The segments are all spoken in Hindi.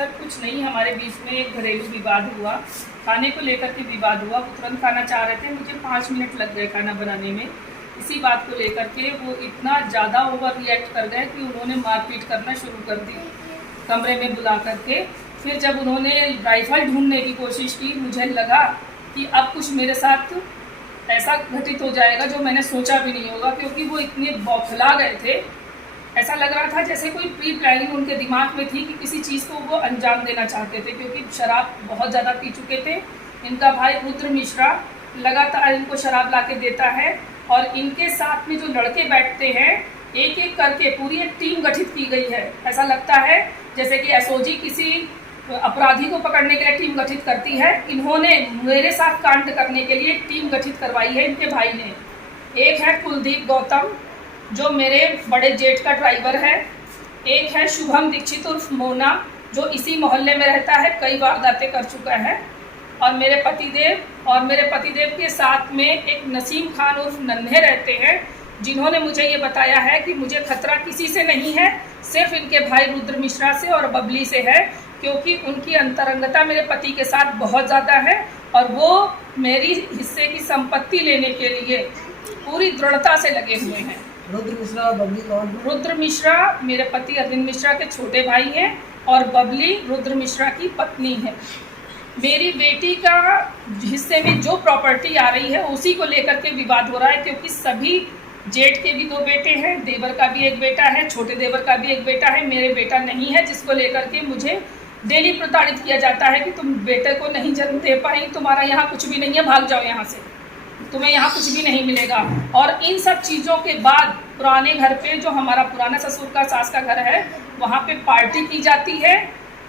सर कुछ नहीं, हमारे बीच में एक घरेलू विवाद हुआ, खाने को लेकर के विवाद हुआ। वो तुरंत खाना चाह रहे थे, मुझे 5 मिनट लग गए खाना बनाने में। इसी बात को लेकर के वो इतना ज़्यादा ओवर रिएक्ट कर गए कि उन्होंने मारपीट करना शुरू कर दी कमरे में बुला करके। फिर जब उन्होंने राइफल ढूंढने की कोशिश की, मुझे लगा कि अब कुछ मेरे साथ ऐसा घटित हो जाएगा जो मैंने सोचा भी नहीं होगा, क्योंकि वो इतने बौखला गए थे। ऐसा लग रहा था जैसे कोई प्री प्लानिंग उनके दिमाग में थी कि किसी चीज़ को वो अंजाम देना चाहते थे, क्योंकि शराब बहुत ज़्यादा पी चुके थे। इनका भाई रुद्र मिश्रा लगातार इनको शराब ला के देता है और इनके साथ में जो लड़के बैठते हैं, एक एक करके पूरी एक टीम गठित की गई है। ऐसा लगता है जैसे कि एसओजी किसी अपराधी को पकड़ने के लिए टीम गठित करती है। इन्होंने मेरे साथ कांड करने के लिए टीम गठित करवाई है इनके भाई ने। एक है कुलदीप गौतम जो मेरे बड़े जेठ का ड्राइवर है, एक है शुभम दीक्षित उर्फ मोना जो इसी मोहल्ले में रहता है, कई वारदातें कर चुका है, और मेरे पतिदेव के साथ में एक नसीम खान उर्फ नन्हे रहते हैं, जिन्होंने मुझे ये बताया है कि मुझे खतरा किसी से नहीं है, सिर्फ इनके भाई रुद्र मिश्रा से और बबली से है, क्योंकि उनकी अंतरंगता मेरे पति के साथ बहुत ज़्यादा है और वो मेरी हिस्से की संपत्ति लेने के लिए पूरी दृढ़ता से लगे हुए हैं। रुद्र मिश्रा और बबली कौन? रुद्र मिश्रा मेरे पति अरविंद मिश्रा के छोटे भाई हैं और बबली रुद्र मिश्रा की पत्नी है। मेरी बेटी का हिस्से में जो प्रॉपर्टी आ रही है उसी को लेकर के विवाद हो रहा है, क्योंकि सभी जेठ के भी 2 बेटे हैं, देवर का भी एक बेटा है, छोटे देवर का भी एक बेटा है, मेरे बेटा नहीं है, जिसको लेकर के मुझे डेली प्रताड़ित किया जाता है कि तुम बेटे को नहीं जन्म दे पाई, तुम्हारा यहाँ कुछ भी नहीं है, भाग जाओ यहाँ से, तुम्हें यहाँ कुछ भी नहीं मिलेगा। और इन सब चीज़ों के बाद पुराने घर पे, जो हमारा पुराना ससुर का सास का घर है, वहाँ पे पार्टी की जाती है।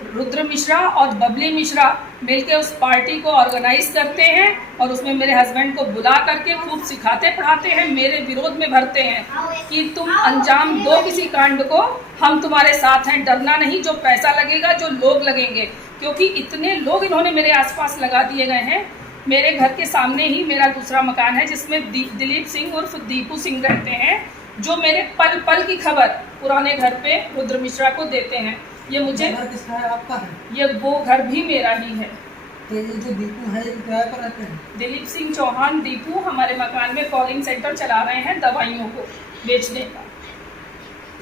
रुद्र मिश्रा और बबली मिश्रा मिलके उस पार्टी को ऑर्गेनाइज करते हैं और उसमें मेरे हस्बैंड को बुला करके खूब सिखाते पढ़ाते हैं, मेरे विरोध में भरते हैं कि तुम अंजाम दो किसी कांड को, हम तुम्हारे साथ हैं, डरना नहीं, जो पैसा लगेगा, जो लोग लगेंगे, क्योंकि इतने लोग इन्होंने मेरे आसपास लगा दिए गए हैं। मेरे घर के सामने ही मेरा दूसरा मकान है जिसमें दिलीप सिंह उर्फ दीपू सिंह रहते हैं, जो मेरे पल पल की खबर पुराने घर पे रुद्र मिश्रा को देते हैं। ये मुझे घर किसका है? आपका है? ये वो घर भी मेरा ही है। तो ये जो दीपू है, ये किराए पर रहते हैं? दिलीप सिंह चौहान दीपू हमारे मकान में कॉलिंग सेंटर चला रहे हैं दवाइयों को बेचने का।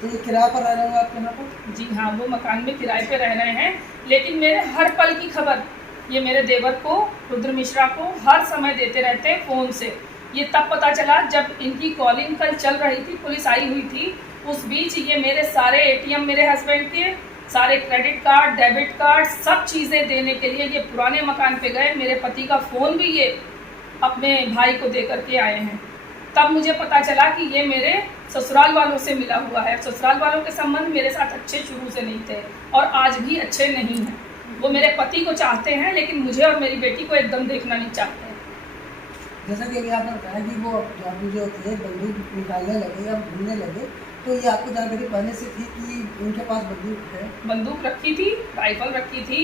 तो ये किराए पर रह रहे हैं आपके यहाँ पर? जी हाँ, वो मकान में किराए पे रह रहे हैं, लेकिन मेरे हर पल की खबर ये मेरे देवर को, रुद्र मिश्रा को हर समय देते रहते हैं फ़ोन से। ये तब पता चला जब इनकी कॉलिंग कल चल रही थी, पुलिस आई हुई थी, उस बीच ये मेरे सारे एटीएम, मेरे हस्बैंड के सारे क्रेडिट कार्ड, डेबिट कार्ड, सब चीज़ें देने के लिए ये पुराने मकान पे गए। मेरे पति का फ़ोन भी ये अपने भाई को दे करके आए हैं। तब मुझे पता चला कि ये मेरे ससुराल वालों से मिला हुआ है। ससुराल वालों के संबंध मेरे साथ अच्छे शुरू से नहीं थे और आज भी अच्छे नहीं हैं। वो मेरे पति को चाहते हैं, लेकिन मुझे और मेरी बेटी को एकदम देखना नहीं चाहते हैं। जैसा कि अभी आपने बताया कि वो जो थे बंदूक निकालने लगे या घूमने लगे, तो ये आपको जानकारी पहले से थी कि उनके पास बंदूक है? बंदूक रखी थी, राइफल रखी थी,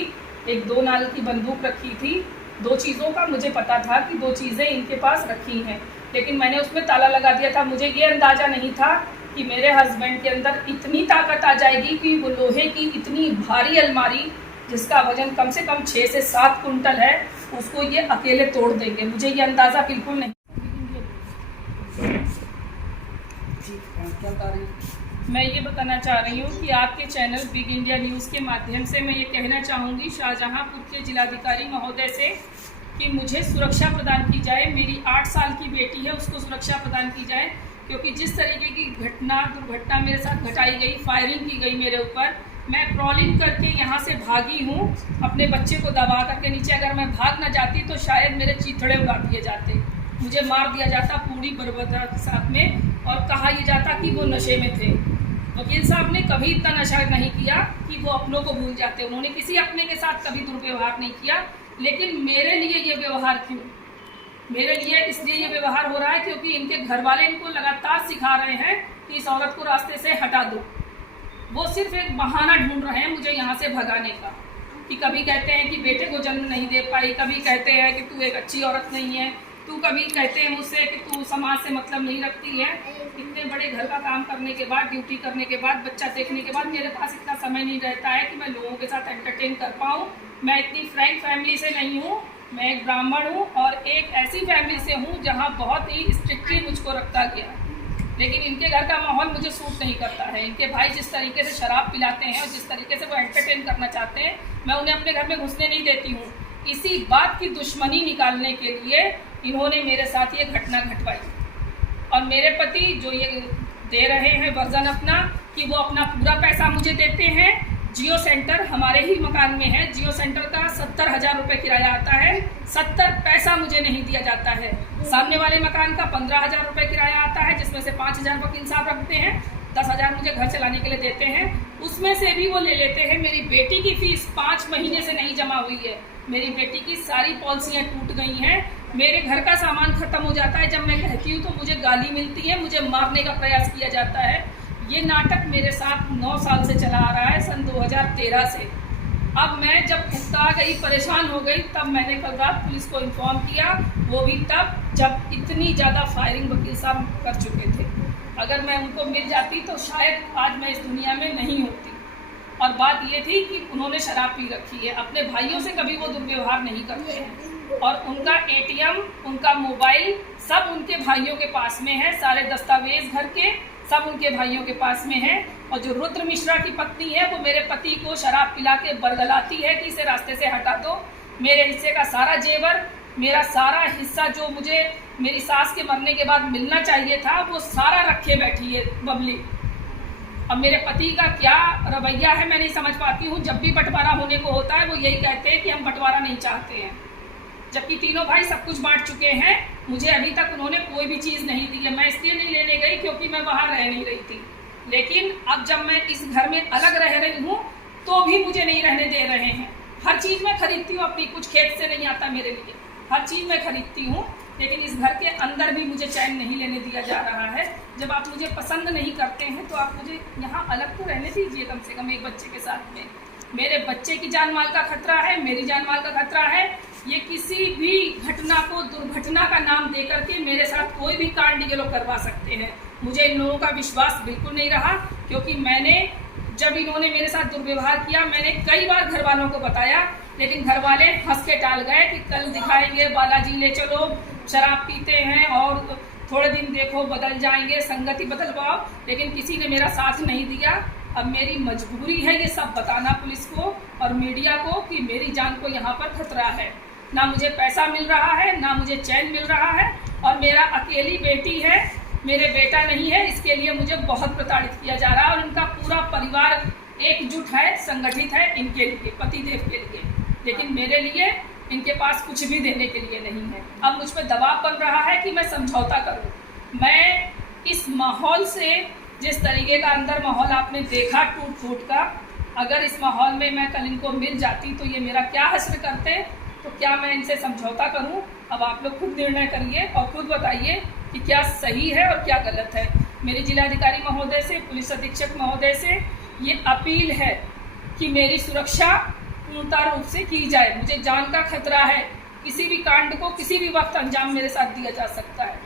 एक 2 नाल की बंदूक रखी थी। 2 चीज़ों का मुझे पता था कि 2 चीज़ें इनके पास रखी हैं, लेकिन मैंने उसमें ताला लगा दिया था। मुझे ये अंदाज़ा नहीं था कि मेरे हस्बैंड के अंदर इतनी ताकत आ जाएगी कि वो लोहे की इतनी भारी अलमारी, जिसका वजन कम से कम 6 से 7 कुंटल है, उसको ये अकेले तोड़ देंगे। मुझे ये अंदाज़ा बिल्कुल नहीं। क्या बता रही हैं? मैं ये बताना चाह रही हूँ कि आपके चैनल बिग इंडिया न्यूज़ के माध्यम से मैं ये कहना चाहूँगी शाहजहाँपुर के जिलाधिकारी महोदय से कि मुझे सुरक्षा प्रदान की जाए। मेरी 8 साल की बेटी है, उसको सुरक्षा प्रदान की जाए, क्योंकि जिस तरीके की दुर्घटना मेरे साथ घटाई गई, फायरिंग की गई मेरे ऊपर, मैं क्रॉलिंग करके यहाँ से भागी हूँ अपने बच्चे को दबा करके नीचे। अगर मैं भाग ना जाती तो शायद मेरे चीथड़े उड़ा दिए जाते, मुझे मार दिया जाता पूरी बर्बरता के साथ में, और कहा यह जाता कि वो नशे में थे। वकील साहब ने कभी इतना नशा नहीं किया कि वो अपनों को भूल जाते, उन्होंने किसी अपने के साथ कभी दुर्व्यवहार नहीं किया। लेकिन मेरे लिए ये व्यवहार क्यों? मेरे लिए इसलिए ये व्यवहार हो रहा है क्योंकि इनके घर वाले इनको लगातार सिखा रहे हैं कि इस औरत को रास्ते से हटा दो। वो सिर्फ एक बहाना ढूंढ रहे हैं मुझे यहाँ से भगाने का, कि कभी कहते हैं कि बेटे को जन्म नहीं दे पाई, कभी कहते हैं कि तू एक अच्छी औरत नहीं है, तू कभी कहते हैं मुझसे कि तू समाज से मतलब नहीं रखती है। इतने बड़े घर का काम करने के बाद, ड्यूटी करने के बाद, बच्चा देखने के बाद मेरे पास इतना समय नहीं रहता है कि मैं लोगों के साथ एंटरटेन कर पाऊँ। मैं इतनी फ्रैंक फैमिली से नहीं हूँ, मैं एक ब्राह्मण हूँ और एक ऐसी फैमिली से हूँ जहाँ बहुत ही स्ट्रिक्टली मुझको रखा गया। लेकिन इनके घर का माहौल मुझे सूट नहीं करता है। इनके भाई जिस तरीके से शराब पिलाते हैं और जिस तरीके से वो एंटरटेन करना चाहते हैं, मैं उन्हें अपने घर में घुसने नहीं देती हूँ। इसी बात की दुश्मनी निकालने के लिए इन्होंने मेरे साथ ये घटना घटवाई। और मेरे पति जो ये दे रहे हैं वर्जन अपना कि वो अपना पूरा पैसा मुझे देते हैं। जियो सेंटर हमारे ही मकान में है। जियो सेंटर का 70,000 रुपये किराया आता है, 70 पैसा मुझे नहीं दिया जाता है। सामने वाले मकान का 15,000 रुपये किराया आता है, जिसमें से 5,000 वकील साहब रखते हैं, 10,000 मुझे घर चलाने के लिए देते हैं। उसमें से भी वो ले लेते हैं। मेरी बेटी की फीस 5 महीने से नहीं जमा हुई है। मेरी बेटी की सारी पॉलिसियाँ टूट गई हैं। मेरे घर का सामान खत्म हो जाता है। जब मैं कहती हूँ तो मुझे गाली मिलती है, मुझे मारने का प्रयास किया जाता है। ये नाटक मेरे साथ 9 साल से चला आ रहा है, सन 2013 से। अब मैं जब उकता गई, परेशान हो गई, तब मैंने कल रात पुलिस को इन्फॉर्म किया। वो भी तब जब इतनी ज़्यादा फायरिंग वकील साहब कर चुके थे। अगर मैं उनको मिल जाती तो शायद आज मैं इस दुनिया में नहीं होती। और बात ये थी कि उन्होंने शराब पी रखी है। अपने भाइयों से कभी वो दुर्व्यवहार नहीं करते हैं और उनका ATM, उनका मोबाइल सब उनके भाइयों के पास में है। सारे दस्तावेज घर के सब उनके भाइयों के पास में है। और जो रुद्र मिश्रा की पत्नी है वो मेरे पति को शराब पिला के बरगलाती है कि इसे रास्ते से हटा दो। मेरे हिस्से का सारा जेवर, मेरा सारा हिस्सा जो मुझे मेरी सास के मरने के बाद मिलना चाहिए था, वो सारा रखे बैठी है बबली। अब मेरे पति का क्या रवैया है मैं नहीं समझ पाती हूँ। जब भी बंटवारा होने को होता है वो यही कहते हैं कि हम बंटवारा नहीं चाहते हैं, जबकि तीनों भाई सब कुछ बांट चुके हैं। मुझे अभी तक उन्होंने कोई भी चीज़ नहीं दी है। मैं इसलिए नहीं लेने गई क्योंकि मैं वहाँ रह नहीं रही थी। लेकिन अब जब मैं इस घर में अलग रह रही हूँ तो भी मुझे नहीं रहने दे रहे हैं। हर चीज़ मैं खरीदती हूँ अपनी, कुछ खेत से नहीं आता मेरे लिए, हर चीज़ मैं खरीदती हूँ। लेकिन इस घर के अंदर भी मुझे चैन नहीं लेने दिया जा रहा है। जब आप मुझे पसंद नहीं करते हैं तो आप मुझे यहाँ अलग तो रहने दीजिए, कम से कम एक बच्चे के साथ में। मेरे बच्चे की जान माल का खतरा है, मेरी जान माल का खतरा है। ये किसी भी घटना को दुर्घटना का नाम दे करके मेरे साथ कोई भी कांड ये लोग करवा सकते हैं। मुझे इन लोगों का विश्वास बिल्कुल नहीं रहा, क्योंकि मैंने जब इन्होंने मेरे साथ दुर्व्यवहार किया, मैंने कई बार घर वालों को बताया, लेकिन घर वाले हंस के टाल गए कि कल दिखाएंगे, बालाजी ले चलो, शराब पीते हैं और थोड़े दिन देखो बदल जाएंगे, संगति बदलवाओ। लेकिन किसी ने मेरा साथ नहीं दिया। अब मेरी मजबूरी है ये सब बताना पुलिस को और मीडिया को कि मेरी जान को यहाँ पर खतरा है। ना मुझे पैसा मिल रहा है, ना मुझे चैन मिल रहा है, और मेरा अकेली बेटी है, मेरे बेटा नहीं है। इसके लिए मुझे बहुत प्रताड़ित किया जा रहा है और इनका पूरा परिवार एकजुट है, संगठित है इनके लिए, पतिदेव के लिए। लेकिन मेरे लिए इनके पास कुछ भी देने के लिए नहीं है। अब मुझ पर दबाव बन रहा है कि मैं समझौता करूं। मैं इस माहौल से, जिस तरीके का अंदर माहौल आपने देखा टूट फूट का, अगर इस माहौल में मैं कल इनको मिल जाती तो ये मेरा क्या हश्र करते, तो क्या मैं इनसे समझौता करूं? अब आप लोग खुद निर्णय करिए और खुद बताइए कि क्या सही है और क्या गलत है। मेरी जिलाधिकारी महोदय से, पुलिस अधीक्षक महोदय से ये अपील है कि मेरी सुरक्षा पूर्णतः रूप से की जाए। मुझे जान का खतरा है, किसी भी कांड को किसी भी वक्त अंजाम मेरे साथ दिया जा सकता है।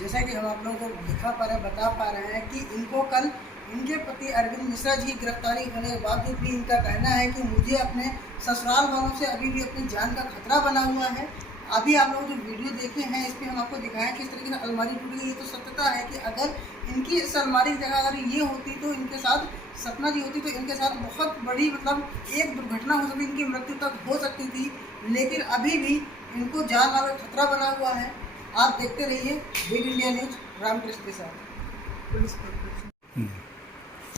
जैसा कि हम आप लोगों को दिखा पा रहे हैं, बता पा रहे हैं कि इनको कल इनके पति अरविंद मिश्रा जी की गिरफ्तारी होने के बावजूद भी इनका कहना है कि मुझे अपने ससुराल वालों से अभी भी अपनी जान का खतरा बना हुआ है। अभी आप लोग जो वीडियो देखे हैं इस पर हम आपको दिखाएं किस तरीके से अलमारी टूट गई। ये तो सत्यता है कि अगर इनकी इस अलमारी की जगह अगर ये होती तो इनके साथ सपना जी होती तो इनके साथ बहुत बड़ी एक दुर्घटना हो सकती, इनकी मृत्यु तक हो सकती थी। लेकिन अभी भी इनको जान माल का खतरा बना हुआ है। आप देखते रहिए बिग इंडिया न्यूज रामकृष्ण के साथ।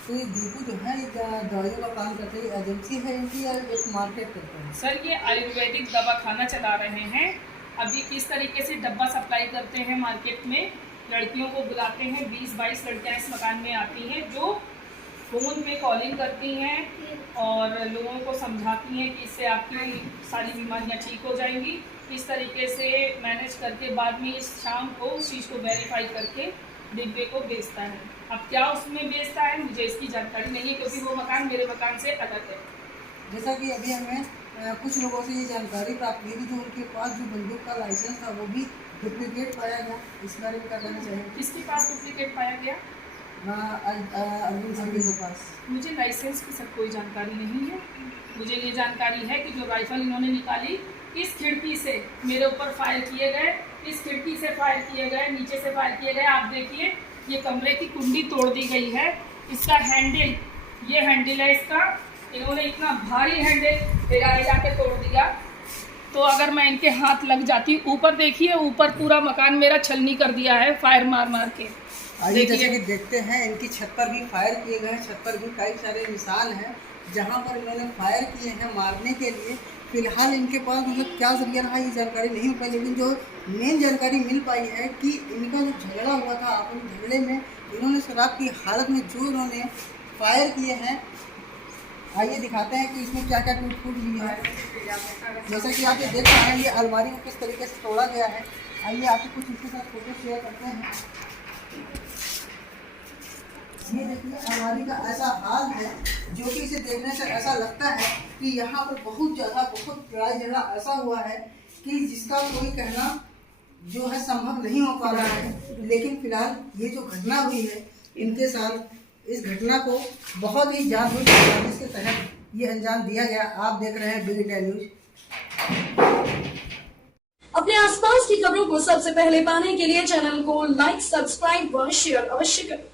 तो ये दीपू जो है दवाइयों का काम करते हैं, एजेंसी है इनकी या एक मार्केट करते हैं? सर ये आयुर्वेदिक दवा खाना चला रहे हैं। अब ये किस तरीके से डब्बा सप्लाई करते हैं मार्केट में, लड़कियों को बुलाते हैं। 20-22 लड़कियां इस मकान में आती हैं जो फ़ोन पे कॉलिंग करती हैं और लोगों को समझाती हैं कि इससे आपकी सारी बीमारियां ठीक हो जाएंगी। इस तरीके से मैनेज करके बाद में इस शाम को उस चीज़ को वेरीफाई करके डिब्बे को बेचता है। अब क्या उसमें बेचता है मुझे इसकी जानकारी नहीं है, क्योंकि वो मकान मेरे मकान से अलग है। जैसा कि अभी हमें कुछ लोगों से ये जानकारी प्राप्त हुई कि जो उनके पास जो बंदूक का लाइसेंस था वो भी डुप्लीकेट पाया गया। इस बारे में क्या कहना चाहेंगे? किसके पास डुप्लीकेट पाया गया? अरविंद सिंह के पास। मुझे लाइसेंस की सब कोई जानकारी नहीं है। मुझे ये जानकारी है कि जो राइफल इन्होंने निकाली इस खिड़की से मेरे ऊपर फायर किए गए, इस खिड़की से फायर किए गए, नीचे से फायर किए गए। आप देखिए ये कमरे की कुंडी तोड़ दी गई है, इसका हैंडल, ये हैंडल है इसका, इन्होंने इतना भारी हैंडल जाके तोड़ दिया। तो अगर मैं इनके हाथ लग जाती, ऊपर देखिए, ऊपर पूरा मकान मेरा छलनी कर दिया है फायर मार मार के। आइए जैसे कि देखते हैं इनकी छत पर भी फायर किए गए हैं, छत पर भी कई सारे निशान हैं जहां पर इन्होंने फायर किए हैं मारने के लिए। फिलहाल इनके पास मतलब क्या जरिया रहा ये जानकारी नहीं हो पाई, लेकिन जो मेन जानकारी मिल पाई है कि इनका जो झगड़ा हुआ था, अपने झगड़े में इन्होंने शराब की हालत में जो इन्होंने फायर किए हैं। आइए दिखाते हैं कि इसमें क्या क्या टूट फूट हुई है। जैसा कि आप ये देख रहे हैं ये अलमारी को किस तरीके से तोड़ा गया है। आइए आपको कुछ इसके साथ फोटो शेयर करते हैं। ये देखिए अलमारी का ऐसा हाल है जो कि इसे देखने से ऐसा लगता है कि यहाँ पर बहुत लड़ाई झगड़ा ऐसा हुआ है कि जिसका कोई कहना जो है संभव नहीं हो पा रहा है। लेकिन फिलहाल ये जो घटना हुई है इनके साथ, इस घटना को बहुत ही जानबूझ कर साजिश के तहत ये अंजाम दिया गया। आप देख रहे हैं बिग इंडिया न्यूज। अपने आसपास की खबरों को सबसे पहले पाने के लिए चैनल को लाइक, सब्सक्राइब व शेयर अवश्य करें।